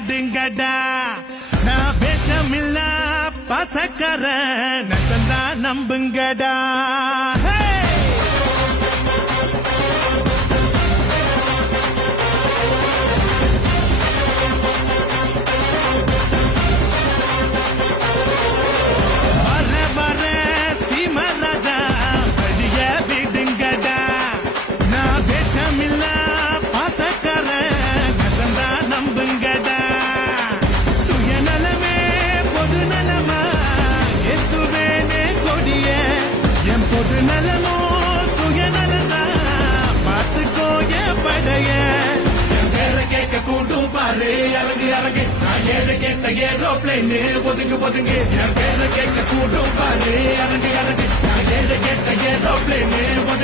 விடுங்கடா நான் வேஷமில்ல பசக்கர நசந்தா நம்புங்கடா பொது நலமோ சுயநலனா பார்த்துக்கோ என் படைய என் பேரை கேட்க கூட்டும் பாரு இறங்கு இறங்கு நான் ஏழை கேட்ட ஏரோப்ளைன் ஒதுங்கு ஒதுங்கு என் பேரை கேட்க கூட்டும் பாரு இறங்கு இறங்கு நான் ஏழை கேட்ட ஏரோப்ளைன் ஒதுங்கு